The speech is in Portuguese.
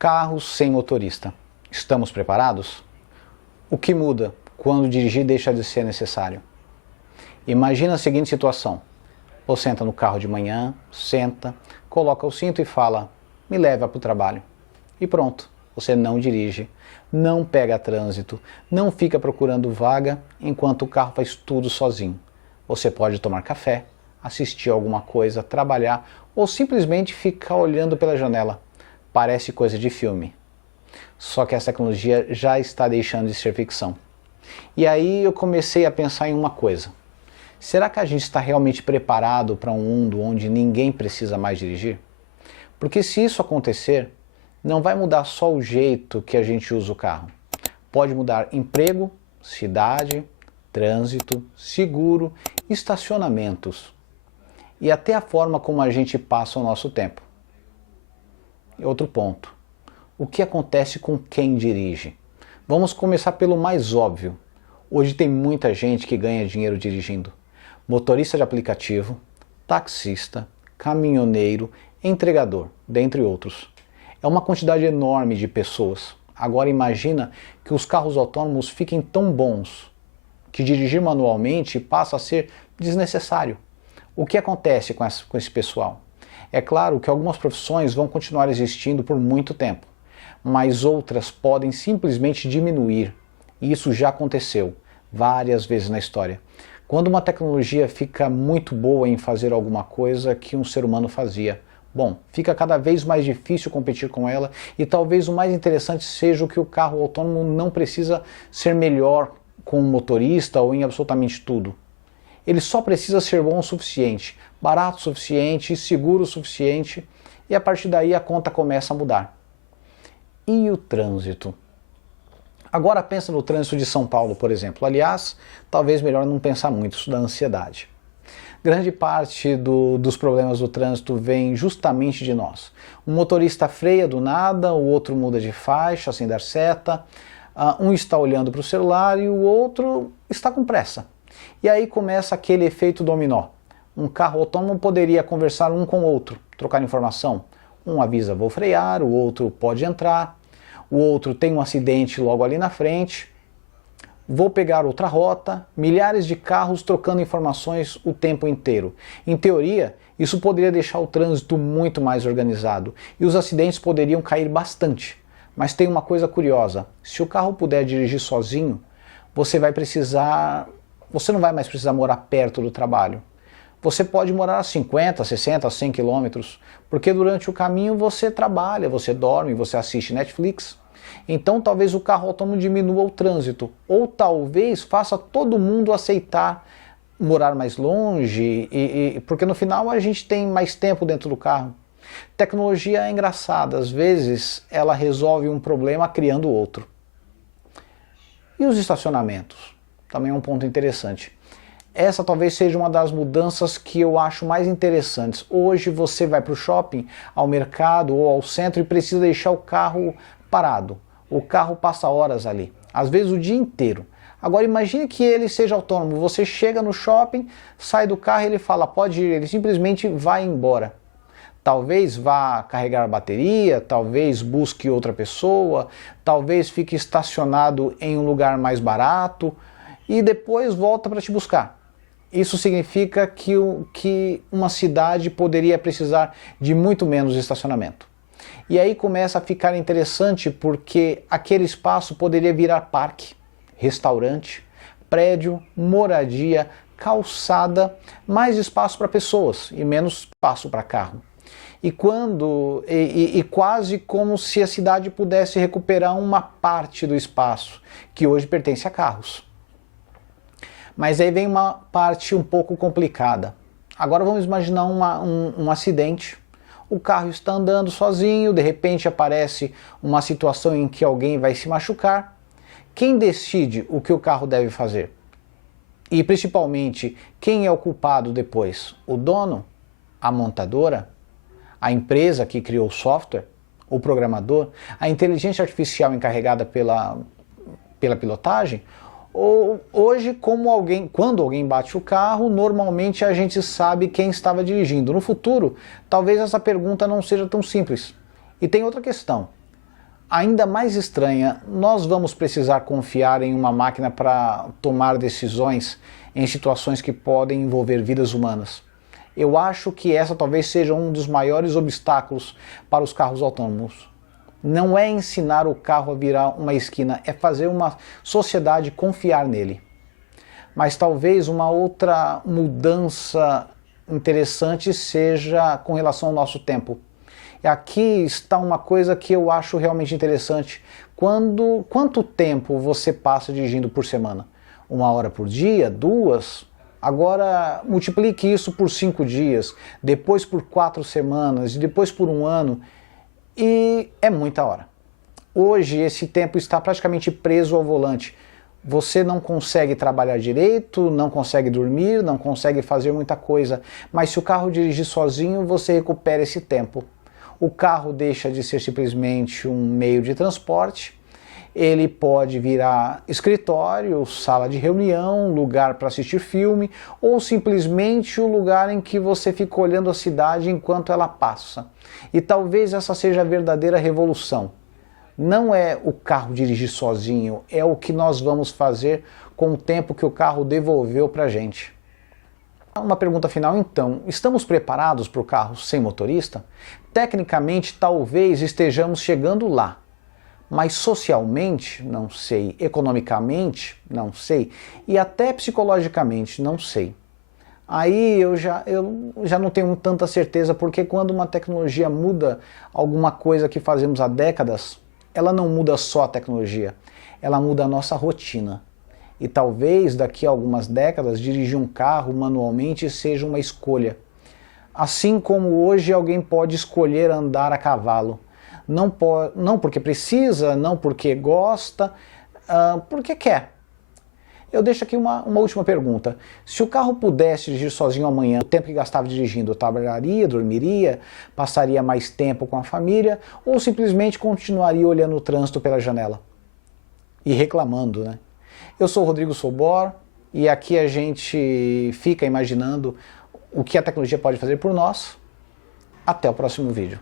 Carros sem motorista. Estamos preparados? O que muda quando dirigir deixa de ser necessário? Imagina a seguinte situação. Você entra no carro de manhã, senta, coloca o cinto e fala, me leva para o trabalho. E pronto, você não dirige, não pega trânsito, não fica procurando vaga enquanto o carro faz tudo sozinho. Você pode tomar café, assistir alguma coisa, trabalhar ou simplesmente ficar olhando pela janela. Parece coisa de filme. Só que essa tecnologia já está deixando de ser ficção. E aí eu comecei a pensar em uma coisa. Será que a gente está realmente preparado para um mundo onde ninguém precisa mais dirigir? Porque se isso acontecer, não vai mudar só o jeito que a gente usa o carro. Pode mudar emprego, cidade, trânsito, seguro, estacionamentos e até a forma como a gente passa o nosso tempo. E outro ponto, o que acontece com quem dirige? Vamos começar pelo mais óbvio. Hoje tem muita gente que ganha dinheiro dirigindo. Motorista de aplicativo, taxista, caminhoneiro, entregador, dentre outros. É uma quantidade enorme de pessoas. Agora imagina que os carros autônomos fiquem tão bons que dirigir manualmente passa a ser desnecessário. O que acontece com esse pessoal? É claro que algumas profissões vão continuar existindo por muito tempo, mas outras podem simplesmente diminuir. E isso já aconteceu várias vezes na história. Quando uma tecnologia fica muito boa em fazer alguma coisa que um ser humano fazia, bom, fica cada vez mais difícil competir com ela e talvez o mais interessante seja o que o carro autônomo não precisa ser melhor com o motorista ou em absolutamente tudo. Ele só precisa ser bom o suficiente, barato o suficiente, seguro o suficiente e a partir daí a conta começa a mudar. E o trânsito? Agora pensa no trânsito de São Paulo, por exemplo. Aliás, talvez melhor não pensar muito, isso da ansiedade. Grande parte dos problemas do trânsito vem justamente de nós. Um motorista freia do nada, o outro muda de faixa sem dar seta, um está olhando para o celular e o outro está com pressa. E aí começa aquele efeito dominó. Um carro autônomo poderia conversar um com o outro, trocar informação. Um avisa, vou frear, o outro pode entrar, o outro tem um acidente logo ali na frente, vou pegar outra rota, milhares de carros trocando informações o tempo inteiro. Em teoria, isso poderia deixar o trânsito muito mais organizado e os acidentes poderiam cair bastante. Mas tem uma coisa curiosa, se o carro puder dirigir sozinho, você não vai mais precisar morar perto do trabalho. Você pode morar a 50, 60, 100 quilômetros, porque durante o caminho você trabalha, você dorme, você assiste Netflix. Então talvez o carro autônomo diminua o trânsito, ou talvez faça todo mundo aceitar morar mais longe, porque no final a gente tem mais tempo dentro do carro. Tecnologia é engraçada, às vezes ela resolve um problema criando outro. E os estacionamentos? Também é um ponto interessante. Essa talvez seja uma das mudanças que eu acho mais interessantes. Hoje você vai para o shopping, ao mercado ou ao centro e precisa deixar o carro parado. O carro passa horas ali, às vezes o dia inteiro. Agora imagine que ele seja autônomo. Você chega no shopping, sai do carro e ele fala, pode ir, ele simplesmente vai embora. Talvez vá carregar a bateria, talvez busque outra pessoa, talvez fique estacionado em um lugar mais barato e depois volta para te buscar. Isso significa que uma cidade poderia precisar de muito menos estacionamento. E aí começa a ficar interessante porque aquele espaço poderia virar parque, restaurante, prédio, moradia, calçada, mais espaço para pessoas e menos espaço para carro. E quase como se a cidade pudesse recuperar uma parte do espaço que hoje pertence a carros. Mas aí vem uma parte um pouco complicada. Agora vamos imaginar um acidente. O carro está andando sozinho, de repente aparece uma situação em que alguém vai se machucar. Quem decide o que o carro deve fazer? E principalmente, quem é o culpado depois? O dono? A montadora? A empresa que criou o software? O programador? A inteligência artificial encarregada pela pilotagem? Ou hoje, quando alguém bate o carro, normalmente a gente sabe quem estava dirigindo. No futuro, talvez essa pergunta não seja tão simples. E tem outra questão. ainda mais estranha, nós vamos precisar confiar em uma máquina para tomar decisões em situações que podem envolver vidas humanas. Eu acho que essa talvez seja um dos maiores obstáculos para os carros autônomos. Não é ensinar o carro a virar uma esquina, é fazer uma sociedade confiar nele. Mas talvez uma outra mudança interessante seja com relação ao nosso tempo. E aqui está uma coisa que eu acho realmente interessante. Quanto tempo você passa dirigindo por semana? 1 hora por dia? 2? Agora multiplique isso por 5 dias, depois por 4 semanas, e depois por 1 ano. E é muita hora. Hoje esse tempo está praticamente preso ao volante. Você não consegue trabalhar direito, não consegue dormir, não consegue fazer muita coisa. Mas se o carro dirigir sozinho, você recupera esse tempo. O carro deixa de ser simplesmente um meio de transporte. Ele pode virar escritório, sala de reunião, lugar para assistir filme, ou simplesmente o lugar em que você fica olhando a cidade enquanto ela passa. E talvez essa seja a verdadeira revolução. Não é o carro dirigir sozinho, é o que nós vamos fazer com o tempo que o carro devolveu para a gente. Uma pergunta final então, estamos preparados para o carro sem motorista? Tecnicamente talvez estejamos chegando lá, mas socialmente, não sei, economicamente, não sei, e até psicologicamente, não sei. Aí eu já não tenho tanta certeza, porque quando uma tecnologia muda alguma coisa que fazemos há décadas, ela não muda só a tecnologia, ela muda a nossa rotina. E talvez daqui a algumas décadas dirigir um carro manualmente seja uma escolha. Assim como hoje alguém pode escolher andar a cavalo. Não porque precisa, não porque gosta, porque quer. Eu deixo aqui uma última pergunta. Se o carro pudesse dirigir sozinho amanhã, o tempo que gastava dirigindo, trabalharia, dormiria, passaria mais tempo com a família, ou simplesmente continuaria olhando o trânsito pela janela? E reclamando, né? Eu sou o Rodrigo Sobor e aqui a gente fica imaginando o que a tecnologia pode fazer por nós. Até o próximo vídeo.